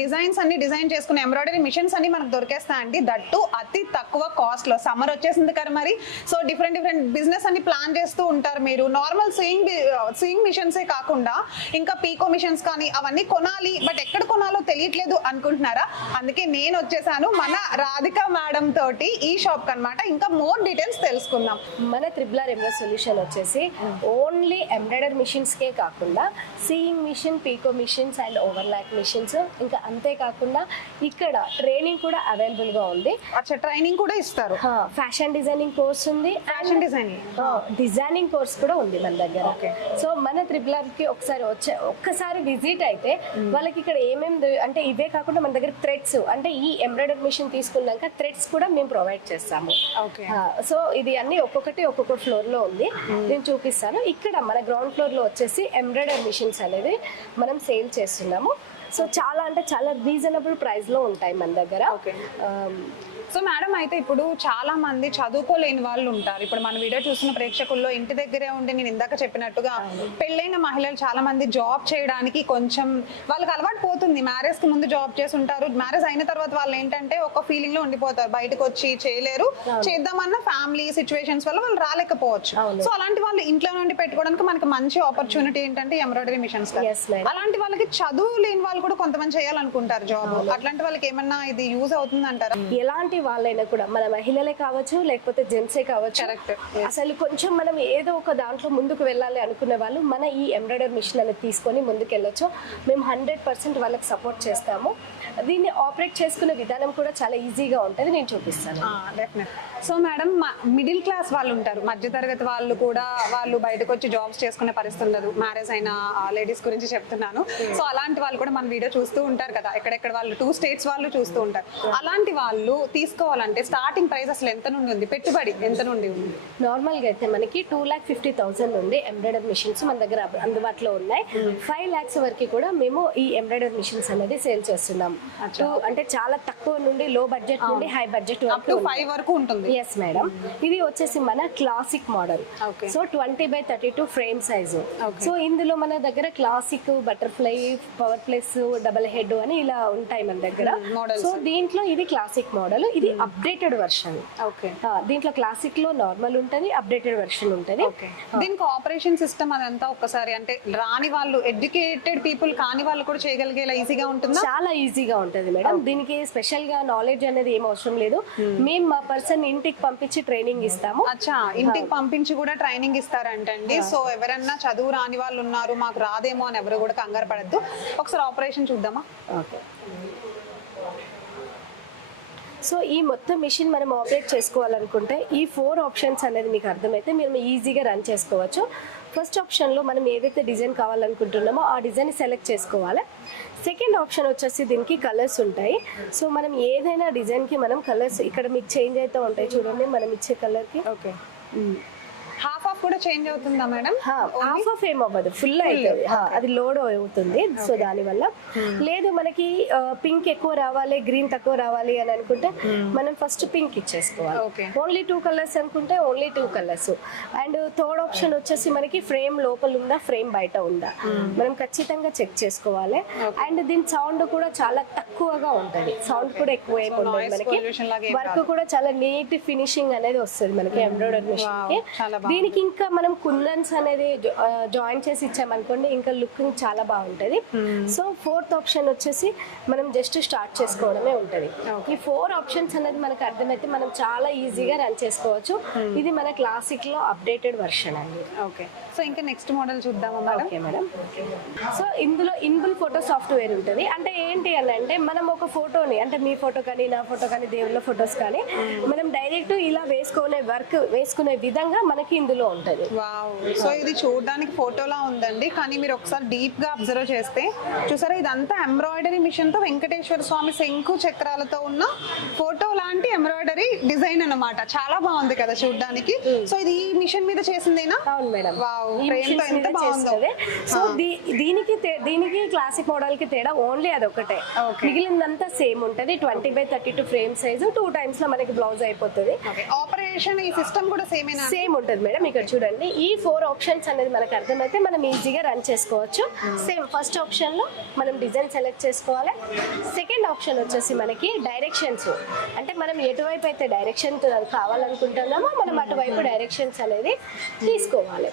Designs అన్ని design చేసుకునే embroidery machines అన్ని మనకు దొరికేస్తాయండి. దట్టు అతి తక్కువ కాస్ట్ లో. సమ్మర్ వచ్చేసింది కదా మరి, సో డిఫరెంట్ బిజినెస్ అన్ని ప్లాన్ చేస్తూ ఉంటారు మీరు. నార్మల్ స్వింగ్ మిషన్సే కాకుండా ఇంకా పీకో మిషన్స్ కానీ అవన్నీ కొనాలి, బట్ ఎక్కడ కొనాలో తెలియట్లేదు అనుకుంటున్నారా? అందుకే నేను వచ్చేసాను మన రాధిక మేడం తోటి ఈ షాప్ కనమాట. ఇంకా మోర్ డీటెయిల్స్ తెలుసుకుందాం. మన త్రిబుల్ ఎంబ్రో సొల్యూషన్ వచ్చేసి ఓన్లీ ఎంబ్రాయిడరీ మిషన్స్ కే కాకుండా sewing machine, pico machines and overlock machines, ఇంకా అంతేకాకుండా ఇక్కడ ట్రైనింగ్ కూడా అవైలబుల్ గా ఉంది. అచ్చా, ట్రైనింగ్ కూడా ఇస్తారు. ఫ్యాషన్ డిజైనింగ్ కోర్స్ ఉంది, ఫ్యాషన్ డిజైనింగ్ కోర్స్ కూడా ఉంది మన దగ్గర. సో మన త్రిబుల్ కి ఒక్కసారి విజిట్ అయితే వాళ్ళకి ఇక్కడ ఏమేమి అంటే ఇవే కాకుండా మన దగ్గర థ్రెడ్స్, అంటే ఈ ఎంబ్రాయిడరీ మిషన్ తీసుకున్నాక థ్రెడ్స్ కూడా మేము ప్రొవైడ్ చేస్తాము. సో ఇది అన్ని ఒక్కొక్క ఫ్లోర్ లో ఉంది, నేను చూపిస్తాను. ఇక్కడ మన గ్రౌండ్ ఫ్లోర్ లో వచ్చేసి ఎంబ్రాయిడరీ మిషన్స్ అనేది మనం సేల్ చేస్తున్నాము. సో చాలా అంటే చాలా రీజనబుల్ ప్రైస్ లో ఉంటాయి మన దగ్గర. సో మేడం, అయితే ఇప్పుడు చాలా మంది చదువుకోలేని వాళ్ళు ఉంటారు. ఇప్పుడు మన వీడియో చూసిన ప్రేక్షకుల్లో ఇంటి దగ్గరే ఉండి, నేను ఇందాక చెప్పినట్టుగా పెళ్ళైన మహిళలు చాలా మంది జాబ్ చేయడానికి కొంచెం వాళ్ళకి అలవాటు పోతుంది. మ్యారేజ్ కి ముందు జాబ్ చేసి ఉంటారు, మ్యారేజ్ అయిన తర్వాత వాళ్ళు ఏంటంటే ఒక ఫీలింగ్ లో ఉండిపోతారు, బయటకు వచ్చి చేయలేరు, చేద్దామన్న ఫ్యామిలీ సిచ్యువేషన్స్ వల్ల వాళ్ళు రాలేకపోవచ్చు. సో అలాంటి వాళ్ళు ఇంట్లో నుండి పెట్టుకోవడానికి మనకి మంచి ఆపర్చునిటీ ఏంటంటే ఎంబ్రాయిడరీ మిషన్స్. అలాంటి వాళ్ళకి చదువు లేని వాళ్ళు కూడా కొంతమంది చేయాలనుకుంటారు జాబ్, అట్లాంటి వాళ్ళకి ఏమన్నా ఇది యూజ్ అవుతుంది అంటారా? ఎలాంటి వాళ్ళైనా కూడా, మన మహిళలే కావచ్చు లేకపోతే జెంట్సే కావచ్చు, అసలు కొంచెం మనం ఏదో ఒక దాంట్లో ముందుకు వెళ్ళాలి అనుకునే వాళ్ళు మన ఈ ఎంబ్రాయిడరీ మిషన్ అనేది తీసుకొని ముందుకు వెళ్ళొచ్చు. మేము 100% వాళ్ళకి సపోర్ట్ చేస్తాము. దీన్ని ఆపరేట్ చేసుకునే విధానం కూడా చాలా ఈజీగా ఉంటుంది, నేను చూపిస్తాను. సో మేడం, మిడిల్ క్లాస్ వాళ్ళు ఉంటారు, మధ్యతరగతి వాళ్ళు కూడా, వాళ్ళు బయటకు వచ్చి జాబ్స్ చేసుకునే పరిస్థితి ఉండదు. మ్యారేజ్ అయిన లేడీస్ గురించి చెప్తున్నాను. సో అలాంటి వాళ్ళు కూడా మన వీడియో చూస్తూ ఉంటారు కదా, ఎక్కడెక్కడ వాళ్ళు 2 స్టేట్స్ వాళ్ళు చూస్తూ ఉంటారు. అలాంటి వాళ్ళు తీసుకోవాలంటే స్టార్టింగ్ ప్రైస్ అసలు ఎంత నుండి ఉంది, పెట్టుబడి ఎంత నుండి ఉంది? నార్మల్ గా అయితే మనకి 2,50,000 నుండి ఎంబ్రాయిడరీ మిషన్స్ మన దగ్గర అందుబాటులో ఉన్నాయి. 5 lakhs వరకు కూడా మేము ఈ ఎంబ్రాయిడరీ మిషన్స్ అనేది సేల్ చేస్తున్నాం. అంటే చాలా తక్కువ నుండి, లో బడ్జెట్ నుండి హై బడ్జెట్ వరకు ఉంటుంది. ఎస్ మేడం, ఇది వచ్చేసి మన classic model. So 20x32 frame size. So ఇందులో మన దగ్గర classic, butterfly, power plus, double head అని ఇలా ఉంటాయి మన దగ్గర. సో దీంట్లో ఇది క్లాసిక్ మోడల్, ఇది అప్డేటెడ్ వర్షన్. దీంట్లో క్లాసిక్ లో నార్మల్ ఉంటది, అప్డేటెడ్ వర్షన్ ఉంటది. దీనికి ఆపరేషన్ సిస్టమ్ అదంతా ఒక్కసారి అంటే రాని వాళ్ళు, ఎడ్యుకేటెడ్ పీపుల్ కాని వాళ్ళు కూడా చేయగలిగేలా ఈజీగా ఉంటుంది. చాలా ఈజీగా ఉంటది మేడం. దీనికి స్పెషల్ గా నాలెడ్జ్ అనేది ఏం అవసరం లేదు. మేము మా పర్సన్ ఇంటికి పంపించి ట్రైనింగ్ ఇస్తాము. అచ్చా, ఇంటికి పంపించి కూడా ట్రైనింగ్ ఇస్తారంటండి. సో ఎవరన్నా చదువు రాని వాళ్ళు ఉన్నారు, మాకు రాదేమో అని ఎవరు కూడా కంగారు పడద్దు. ఒకసారి ఆపరేషన్ చూద్దామా? ఓకే. సో ఈ మొత్తం మిషన్ మనం ఆపరేట్ చేసుకోవాలనుకుంటే ఈ 4 ఆప్షన్స్ అనేది మీకు అర్థమైతే మీరు ఈజీగా రన్ చేసుకోవచ్చు. ఫస్ట్ ఆప్షన్లో మనం ఏదైతే డిజైన్ కావాలనుకుంటున్నామో ఆ డిజైన్ సెలెక్ట్ చేసుకోవాలి. సెకండ్ ఆప్షన్ వచ్చేసి దీనికి కలర్స్ ఉంటాయి. సో మనం ఏదైనా డిజైన్కి మనం కలర్స్ ఇక్కడ మీకు చేంజ్ అయితే ఉంటాయి చూడండి, మనం ఇచ్చే కలర్కి. ఓకే, హాఫ్ ఆఫ్ కూడా చేంజ్ అవుతుందా మేడం? హాఫ్ ఆఫ్ ఏం అవ్వదు, ఫుల్ అవుతుంది, అది లోడ్ అవుతుంది. సో దానివల్ల లేదు మనకి పింక్ ఎక్కువ రావాలి, గ్రీన్ తక్కువ రావాలి అని అనుకుంటే మనం ఫస్ట్ పింక్ ఇచ్చేసుకోవాలి. ఓన్లీ 2 కలర్స్ అనుకుంటే only 2 colours. And third option వచ్చేసి మనకి ఫ్రేమ్ లోపల ఉందా, ఫ్రేమ్ బయట ఉందా, మనం ఖచ్చితంగా చెక్ చేసుకోవాలి. అండ్ దీని సౌండ్ కూడా చాలా తక్కువగా ఉంటుంది, సౌండ్ కూడా ఎక్కువ ఏమి ఉండదు మనకి. వర్క్ కూడా చాలా నీట్ ఫినిషింగ్ అనేది వస్తుంది మనకి ఎంబ్రాయిడరీ మిషన్ కి. దీనికి ఇంకా మనం కుందన్స్ అనేది జాయిన్ చేసి ఇచ్చామనుకోండి, ఇంకా లుకింగ్ చాలా బాగుంటది. సో 4th ఆప్షన్ వచ్చేసి మనం జస్ట్ స్టార్ట్ చేసుకోవడమే ఉంటది. ఈ 4 ఆప్షన్స్ అనేది మనకు అర్థమైతే మనం చాలా ఈజీగా రన్ చేసుకోవచ్చు. ఇది మన క్లాసిక్ లో అప్డేటెడ్ వర్షన్ అండి. ఓకే, సో ఇంకా నెక్స్ట్ మోడల్ చూద్దామా మేడం? Okay madam. సో ఇందులో ఇన్బుల్ ఫోటో సాఫ్ట్వేర్ ఉంటుంది. అంటే ఏంటి అని అంటే మనం ఒక ఫోటోని, అంటే మీ ఫోటో కానీ నా ఫోటో కానీ దేవుళ్ళ ఫొటోస్ కానీ మనం డైరెక్ట్ ఇలా వేసుకునే విధంగా మనకి ఇందులో ఉంటది. వావ్, సో ఇది చూడడానికి ఫోటోలా ఉందండి, కానీ మీరు ఒకసారి డీప్ గా అబ్జర్వ్ చేస్తే చూసారా, ఇదంతా ఎంబ్రాయిడరీ మిషన్ తో వెంకటేశ్వర స్వామి శంకు చక్రాలతో ఉన్న ఫోటో లాంటి ఎంబ్రాయిడరీ డిజైన్ అన్నమాట. చాలా బాగుంది కదా చూడడానికి. సో ఇది ఈ మిషన్ మీద చేసిందేనా? అవును మేడం. వావ్, ఫ్రేమ్ తో ఎంత బాగుందో. సో దీనికి క్లాసిక్ మోడల్ కి తేడా ఓన్లీ అదొకటే, మిగిలిందంతా సేమ్ ఉంటది. 20x32 ఫ్రేమ్ సైజు 2 times లో మనకి బ్లౌజ్ అయిపోతుంది. ఆపరేట్ కన్ఫిగరేషన్ ఈ సిస్టమ్ కూడా సేమేనా? సేమ్ ఉంటుంది మేడం. ఇక్కడ చూడండి, ఈ 4 ఆప్షన్స్ అనేది మనకు అర్థమైతే మనం ఈజీగా రన్ చేసుకోవచ్చు. సేమ్ ఫస్ట్ ఆప్షన్ లో మనం డిజైన్ సెలెక్ట్ చేసుకోవాలి. సెకండ్ ఆప్షన్ వచ్చేసి మనకి డైరెక్షన్స్, అంటే మనం ఎటువైపు అయితే డైరెక్షన్ కావాలనుకుంటున్నామో మనం అటువైపు డైరెక్షన్స్ అనేది తీసుకోవాలి.